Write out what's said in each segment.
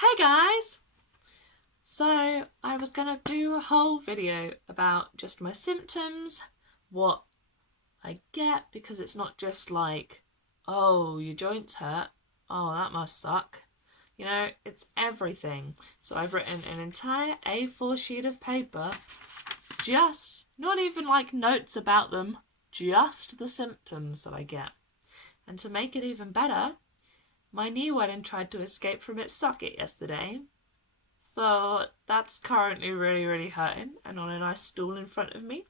Hey guys! So I was gonna do a whole video about just my symptoms, what I get, because it's not just like, oh, your joints hurt, oh, that must suck. It's everything. So I've written an entire A4 sheet of paper, just not even like notes about them, just the symptoms that I get. And to make it even better, my knee went and tried to escape from its socket yesterday. So that's currently really, really hurting, and on a nice stool in front of me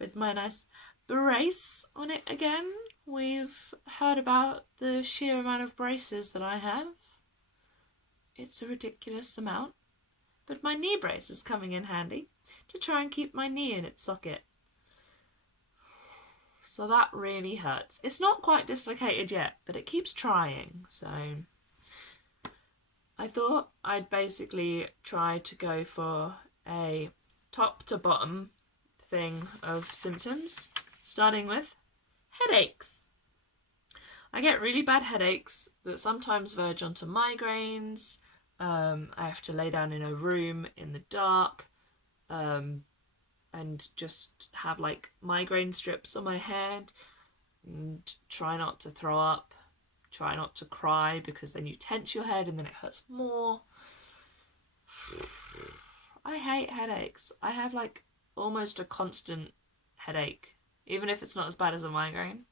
with my nice brace on it again. We've heard about the sheer amount of braces that I have. It's a ridiculous amount, but my knee brace is coming in handy to try and keep my knee in its socket. So that really hurts. It's not quite dislocated yet, but it keeps trying, so I thought I'd basically try to go for a top to bottom thing of symptoms, starting with headaches. I get really bad headaches that sometimes verge onto migraines. I have to lay down in a room in the dark and just have like migraine strips on my head and try not to throw up. Try not to cry because then you tense your head and then it hurts more. I hate headaches. I have like almost a constant headache, even if it's not as bad as a migraine.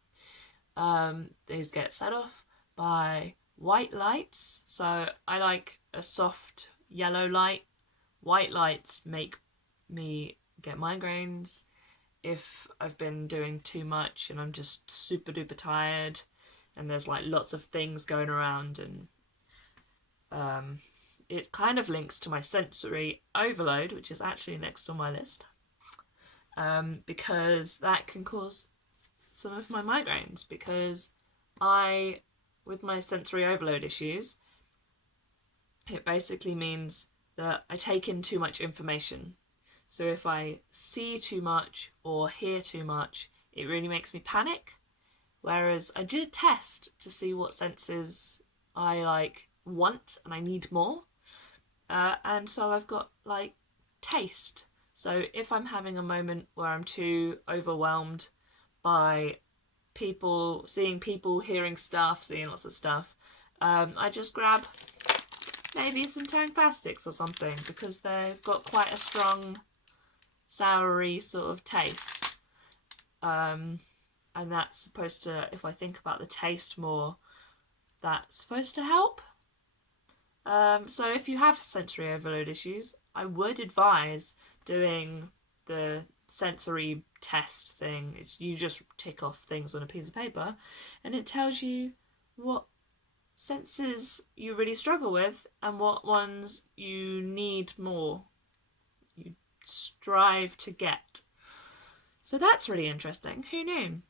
These get set off by white lights. So I like a soft yellow light. White lights make me get migraines. If I've been doing too much and I'm just super duper tired and there's like lots of things going around, and it kind of links to my sensory overload, which is actually next on my list, because that can cause some of my migraines, because with my sensory overload issues, it basically means that I take in too much information. So if I see too much or hear too much, it really makes me panic. Whereas I did a test to see what senses I want and I need more. And so I've got like taste. So if I'm having a moment where I'm too overwhelmed by seeing people, hearing stuff, seeing lots of stuff, I just grab maybe some Tang sticks or something, because they've got quite a strong soury sort of taste. And that's supposed to, if I think about the taste more, that's supposed to help. So if you have sensory overload issues, I would advise doing the sensory test thing. You just tick off things on a piece of paper and it tells you what senses you really struggle with and what ones you need more, you strive to get. So that's really interesting. Who knew?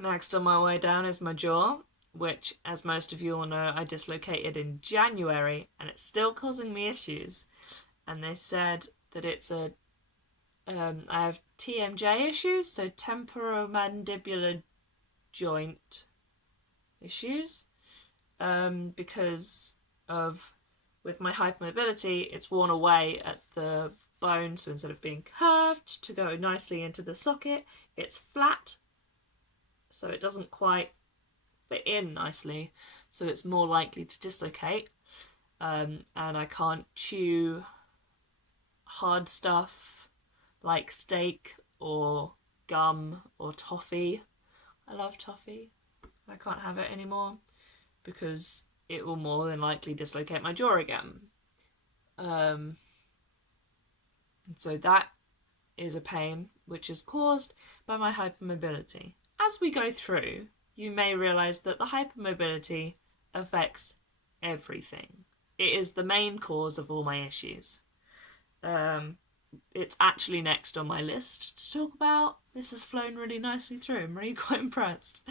Next on my way down is my jaw, which, as most of you all know, I dislocated in January and it's still causing me issues. And they said that I have TMJ issues, so temporomandibular joint issues, because with my hypermobility, it's worn away at the bone, so instead of being curved to go nicely into the socket, it's flat, so it doesn't quite fit in nicely, so it's more likely to dislocate. And I can't chew hard stuff like steak or gum or toffee. I love toffee. I can't have it anymore because it will more than likely dislocate my jaw again. So that is a pain which is caused by my hypermobility. As we go through, you may realise that the hypermobility affects everything. It is the main cause of all my issues. It's actually next on my list to talk about. This has flown really nicely through. I'm really quite impressed.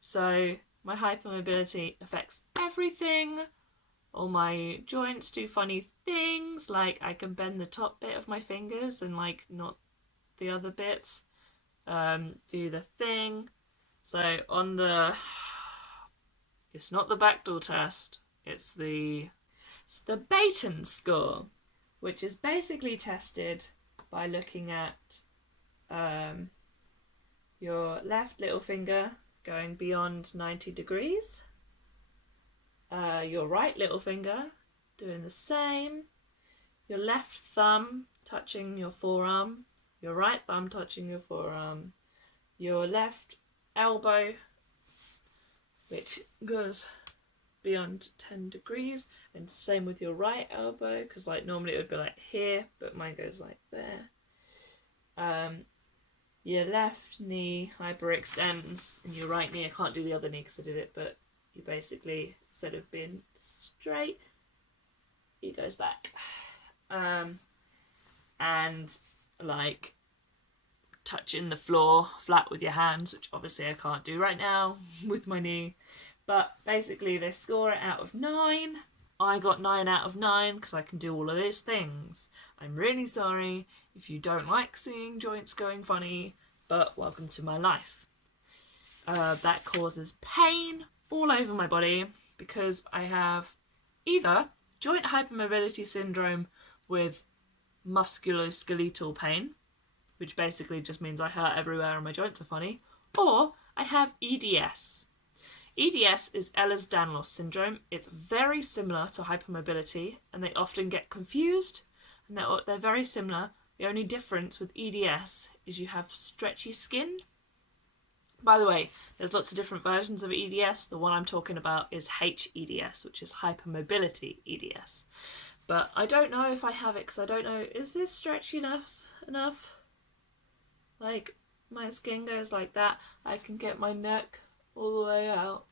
So my hypermobility affects everything. All my joints do funny things, like I can bend the top bit of my fingers and like not the other bits. Do the thing. So on the It's not the Bechdel test. It's the Baton score, which is basically tested by looking at your left little finger going beyond 90 degrees, your right little finger doing the same, your left thumb touching your forearm, your right thumb touching your forearm, your left elbow, which goes beyond 10 degrees, and same with your right elbow, because like normally it would be like here, but mine goes like there. Your left knee hyperextends, and your right knee, I can't do the other knee because I did it, but you basically, instead of being straight, it goes back. And like touching the floor flat with your hands, which obviously I can't do right now with my knee. But basically they score it out of 9. I got 9 out of 9 because I can do all of those things. I'm really sorry if you don't like seeing joints going funny, but welcome to my life. That causes pain all over my body because I have either joint hypermobility syndrome with musculoskeletal pain, which basically just means I hurt everywhere and my joints are funny, or I have EDS. EDS is Ehlers-Danlos syndrome. It's very similar to hypermobility, and they often get confused, and they're very similar. The only difference with EDS is you have stretchy skin. By the way, there's lots of different versions of EDS. The one I'm talking about is HEDS, which is hypermobility EDS. But I don't know if I have it because I don't know, is this stretchy enough? Like, my skin goes like that. I can get my neck all the way out.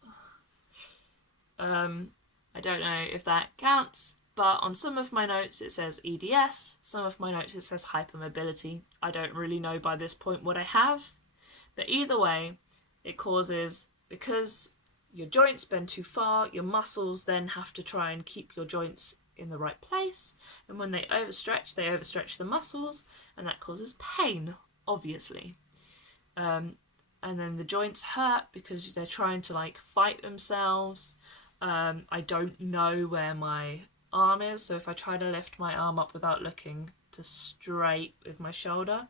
I don't know if that counts, but on some of my notes it says EDS, some of my notes it says hypermobility. I don't really know by this point what I have, but either way, it causes, because your joints bend too far, your muscles then have to try and keep your joints in the right place, and when they overstretch the muscles, and that causes pain, obviously. And then the joints hurt because they're trying to like fight themselves. I don't know where my arm is, so if I try to lift my arm up without looking to straight with my shoulder,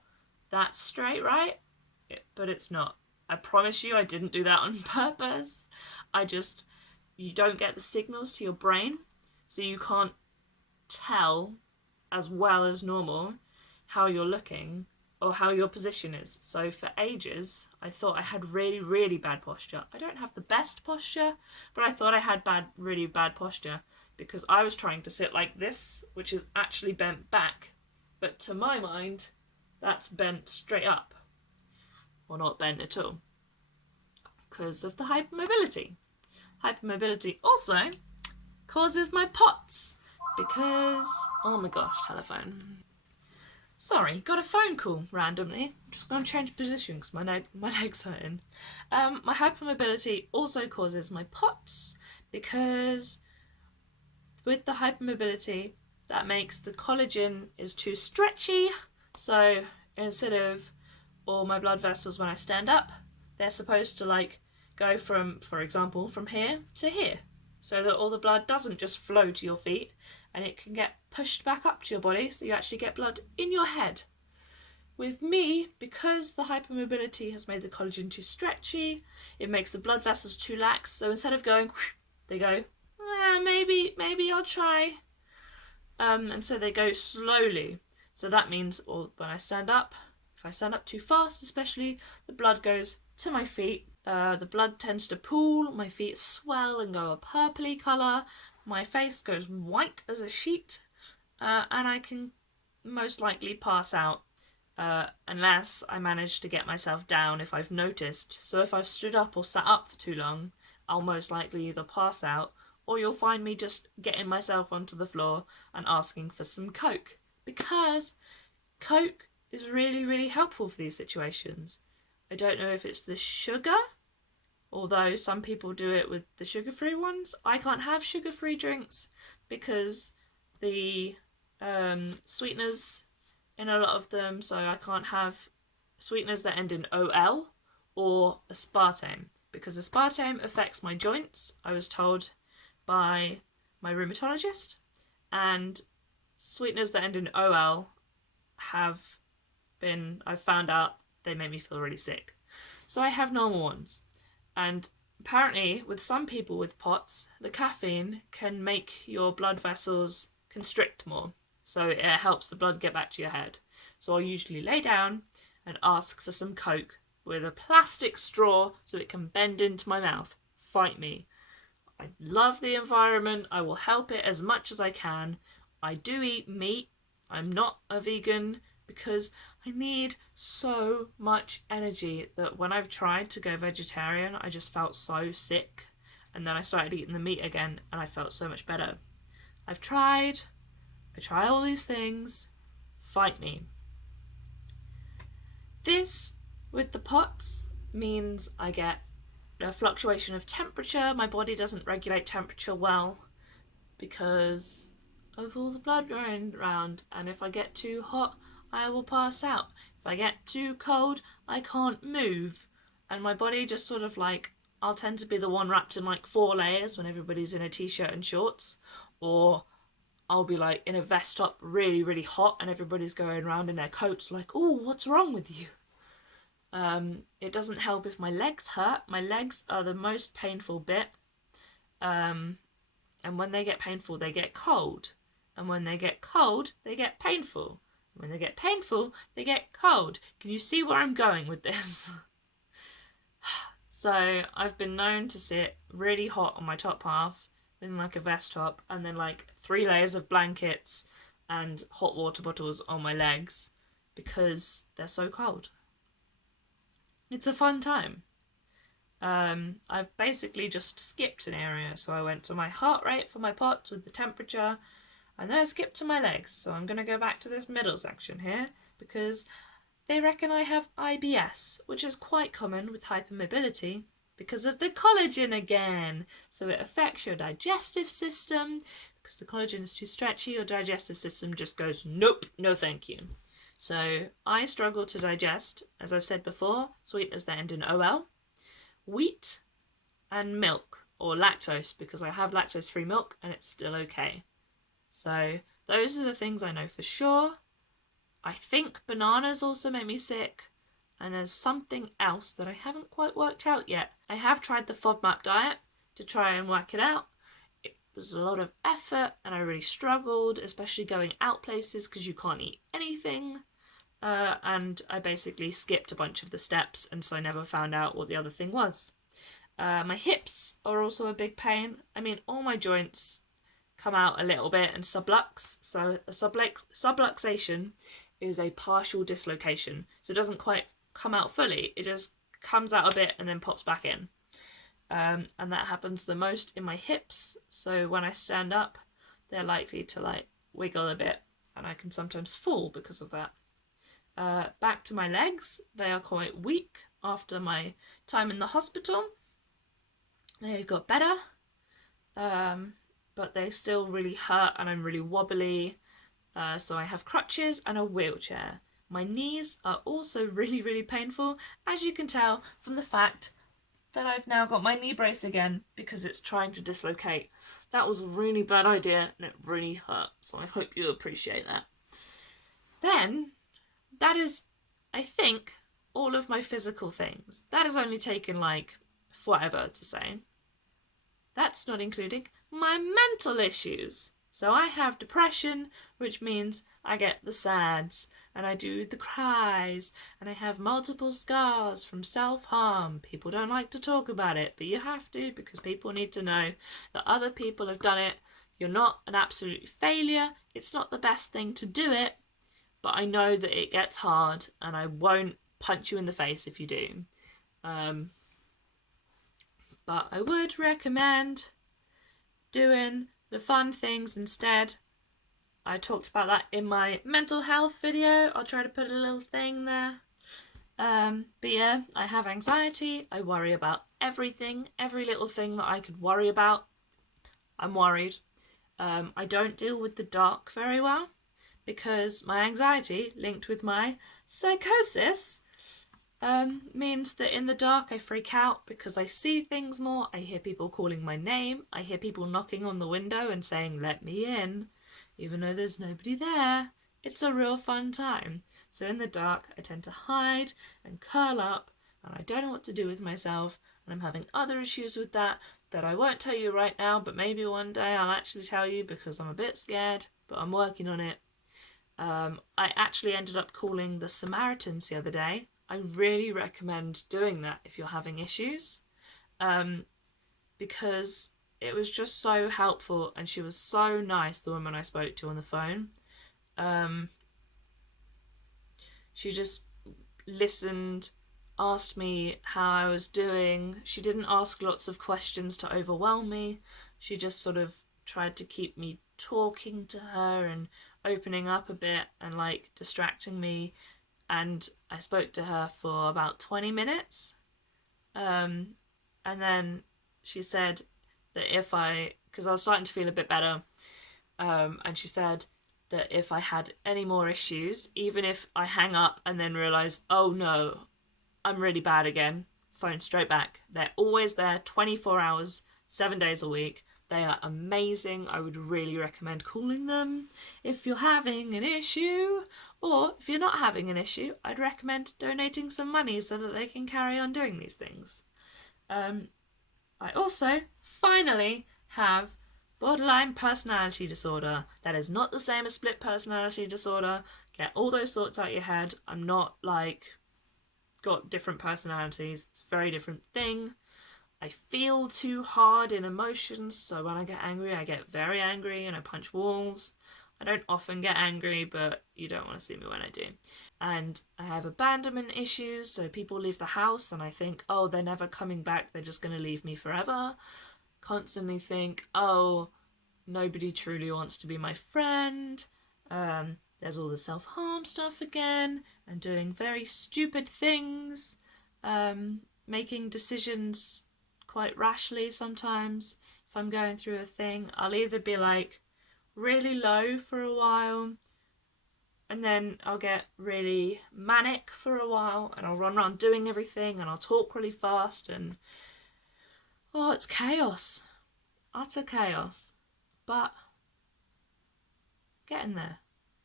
that's straight, right? But it's not. I promise you I didn't do that on purpose. You don't get the signals to your brain, so you can't tell as well as normal how you're looking or how your position is. So for ages, I thought I had really, really bad posture. I don't have the best posture, but I thought I had really bad posture because I was trying to sit like this, which is actually bent back. But to my mind, that's bent straight up. Or not bent at all. Because of the hypermobility. Hypermobility also causes my POTS. Because, oh my gosh, telephone. Sorry, got a phone call randomly. I'm just going to change position because my leg's hurting. My hypermobility also causes my POTS because with the hypermobility, that makes the collagen is too stretchy. So instead of all my blood vessels when I stand up, they're supposed to like go from, for example, from here to here, so that all the blood doesn't just flow to your feet and it can get pushed back up to your body, so you actually get blood in your head. With me, because the hypermobility has made the collagen too stretchy, it makes the blood vessels too lax, so instead of going, they go, maybe I'll try. And so they go slowly. So that means when I stand up, if I stand up too fast especially, the blood goes to my feet. The blood tends to pool, my feet swell and go a purpley colour, my face goes white as a sheet, and I can most likely pass out unless I manage to get myself down if I've noticed. So if I've stood up or sat up for too long, I'll most likely either pass out or you'll find me just getting myself onto the floor and asking for some Coke. Because Coke is really, really helpful for these situations. I don't know if it's the sugar, although some people do it with the sugar-free ones. I can't have sugar-free drinks because the sweeteners in a lot of them, so I can't have sweeteners that end in OL or aspartame because aspartame affects my joints, I was told by my rheumatologist, and sweeteners that end in OL I've found out they make me feel really sick. So I have normal ones. And apparently, with some people with POTS, the caffeine can make your blood vessels constrict more. So it helps the blood get back to your head. So I'll usually lay down and ask for some Coke with a plastic straw so it can bend into my mouth. Fight me. I love the environment. I will help it as much as I can. I do eat meat. I'm not a vegan because I need so much energy that when I've tried to go vegetarian, I just felt so sick. And then I started eating the meat again and I felt so much better. I try all these things. Fight me. This, with the POTS, means I get a fluctuation of temperature. My body doesn't regulate temperature well because of all the blood going around, and if I get too hot, I will pass out. If I get too cold, I can't move, and my body just sort of like, I'll tend to be the one wrapped in like 4 layers when everybody's in a t-shirt and shorts, or I'll be like in a vest top really, really hot and everybody's going around in their coats like, oh, what's wrong with you? It doesn't help if my legs hurt. My legs are the most painful bit. And when they get painful, they get cold. And when they get cold, they get painful. When they get painful, they get cold. Can you see where I'm going with this? So I've been known to sit really hot on my top half in like a vest top, and then like 3 layers of blankets and hot water bottles on my legs because they're so cold. It's a fun time. I've basically just skipped an area. So I went to my heart rate for my POTS with the temperature, and then I skipped to my legs. So I'm going to go back to this middle section here because they reckon I have IBS, which is quite common with hypermobility because of the collagen again. So it affects your digestive system. Because the collagen is too stretchy, your digestive system just goes, nope, no thank you. So I struggle to digest, as I've said before, sweeteners that end in OL, wheat, and milk, or lactose, because I have lactose-free milk and it's still okay. So those are the things I know for sure. I think bananas also make me sick, and there's something else that I haven't quite worked out yet. I have tried the FODMAP diet to try and work it out. It was a lot of effort and I really struggled, especially going out places because you can't eat anything. And I basically skipped a bunch of the steps, and so I never found out what the other thing was. My hips are also a big pain. I mean, all my joints come out a little bit and sublux. So a subluxation is a partial dislocation. So it doesn't quite come out fully. It just comes out a bit and then pops back in. And that happens the most in my hips. So when I stand up, they're likely to like wiggle a bit, and I can sometimes fall because of that. Back to my legs, they are quite weak after my time in the hospital. They got better, but they still really hurt and I'm really wobbly. So I have crutches and a wheelchair. My knees are also really, really painful, as you can tell from the fact that I've now got my knee brace again because it's trying to dislocate. That was a really bad idea and it really hurt, so I hope you appreciate that. Then, that is, I think, all of my physical things. That has only taken like forever to say. That's not including my mental issues. So I have depression, which means I get the sads, and I do the cries, and I have multiple scars from self-harm. People don't like to talk about it, but you have to because people need to know that other people have done it. You're not an absolute failure. It's not the best thing to do it, but I know that it gets hard, and I won't punch you in the face if you do. But I would recommend doing the fun things instead. I talked about that in my mental health video. I'll try to put a little thing there. But yeah, I have anxiety. I worry about everything. Every little thing that I could worry about, I'm worried. I don't deal with the dark very well because my anxiety linked with my psychosis means that in the dark I freak out because I see things more. I hear people calling my name. I hear people knocking on the window and saying, "Let me in," even though there's nobody there. It's a real fun time. So in the dark, I tend to hide and curl up, and I don't know what to do with myself, and I'm having other issues with that I won't tell you right now, but maybe one day I'll actually tell you because I'm a bit scared, but I'm working on it. I actually ended up calling the Samaritans the other day. I really recommend doing that if you're having issues, because it was just so helpful, and she was so nice, the woman I spoke to on the phone. She just listened, asked me how I was doing. She didn't ask lots of questions to overwhelm me. She just sort of tried to keep me talking to her and opening up a bit and like distracting me. And I spoke to her for about 20 minutes. And then she said that because I was starting to feel a bit better, and she said that if I had any more issues, even if I hang up and then realise, oh no, I'm really bad again, phone straight back. They're always there, 24 hours, 7 days a week. They are amazing. I would really recommend calling them if you're having an issue. Or if you're not having an issue, I'd recommend donating some money so that they can carry on doing these things. I also, finally, have borderline personality disorder. That is not the same as split personality disorder. Get all those thoughts out of your head. I'm not got different personalities. It's a very different thing. I feel too hard in emotions, so when I get angry, I get very angry and I punch walls. I don't often get angry, but you don't want to see me when I do. And I have abandonment issues, so people leave the house and I think, oh, they're never coming back, they're just going to leave me forever. Constantly think, oh, nobody truly wants to be my friend. There's all the self-harm stuff again, and doing very stupid things, making decisions quite rashly sometimes. If I'm going through a thing, I'll either be like really low for a while, and then I'll get really manic for a while, and I'll run around doing everything, and I'll talk really fast, and it's chaos. Utter chaos. But getting there.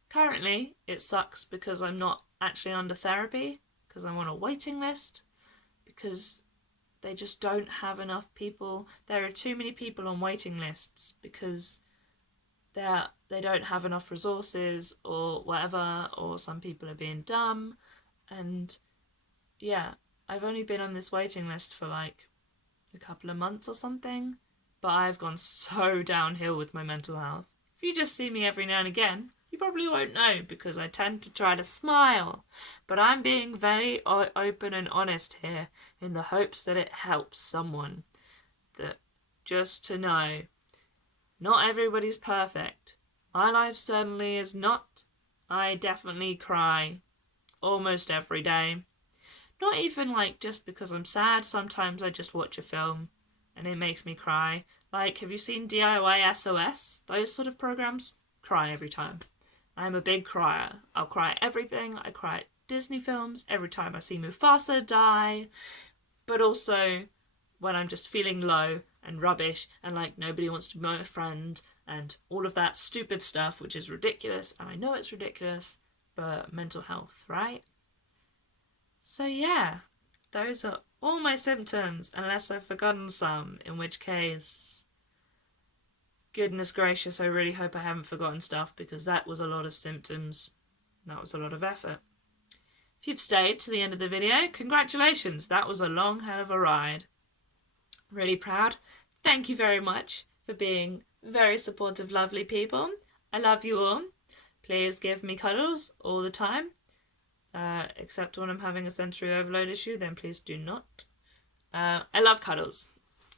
Currently, it sucks because I'm not actually under therapy, because I'm on a waiting list, because they just don't have enough people. There are too many people on waiting lists because they don't have enough resources or whatever, or some people are being dumb. And yeah, I've only been on this waiting list for like a couple of months or something, but I've gone so downhill with my mental health. If you just see me every now and again, you probably won't know because I tend to try to smile, but I'm being very open and honest here in the hopes that it helps someone. That just to know, not everybody's perfect. My life certainly is not. I definitely cry almost every day. Not even like just because I'm sad. Sometimes I just watch a film and it makes me cry. Like, have you seen DIY SOS? Those sort of programs? Cry every time. I'm a big crier. I'll cry at everything. I cry at Disney films every time I see Mufasa die. But also when I'm just feeling low and rubbish and like nobody wants to be my friend and all of that stupid stuff, which is ridiculous. And I know it's ridiculous, but mental health, right? So yeah, those are all my symptoms, unless I've forgotten some, in which case, goodness gracious, I really hope I haven't forgotten stuff, because that was a lot of symptoms. That was a lot of effort. If you've stayed to the end of the video, congratulations, that was a long hell of a ride. Really proud. Thank you very much for being very supportive, lovely people. I love you all. Please give me cuddles all the time. Except when I'm having a sensory overload issue, then please do not. I love cuddles.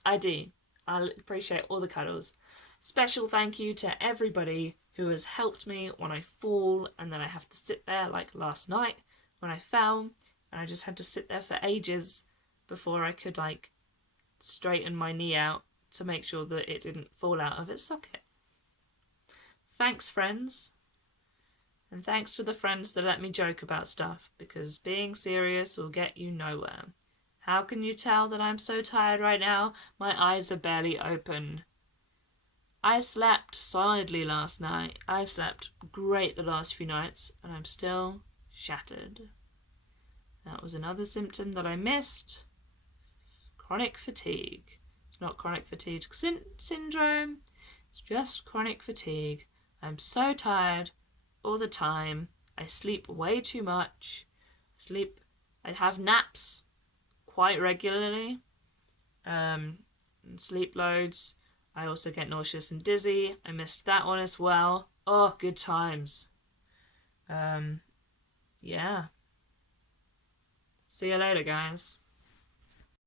I do. I appreciate all the cuddles. Special thank you to everybody who has helped me when I fall and then I have to sit there, like last night when I fell and I just had to sit there for ages before I could like straighten my knee out to make sure that it didn't fall out of its socket. Thanks, friends. And thanks to the friends that let me joke about stuff, because being serious will get you nowhere. How can you tell that I'm so tired right now? My eyes are barely open. I slept solidly last night. I've slept great the last few nights, and I'm still shattered. That was another symptom that I missed. Chronic fatigue. It's not chronic fatigue syndrome. It's just chronic fatigue. I'm so tired all the time. I sleep way too much. I have naps quite regularly. And sleep loads. I also get nauseous and dizzy. I missed that one as well. Oh, good times. Yeah. See you later, guys.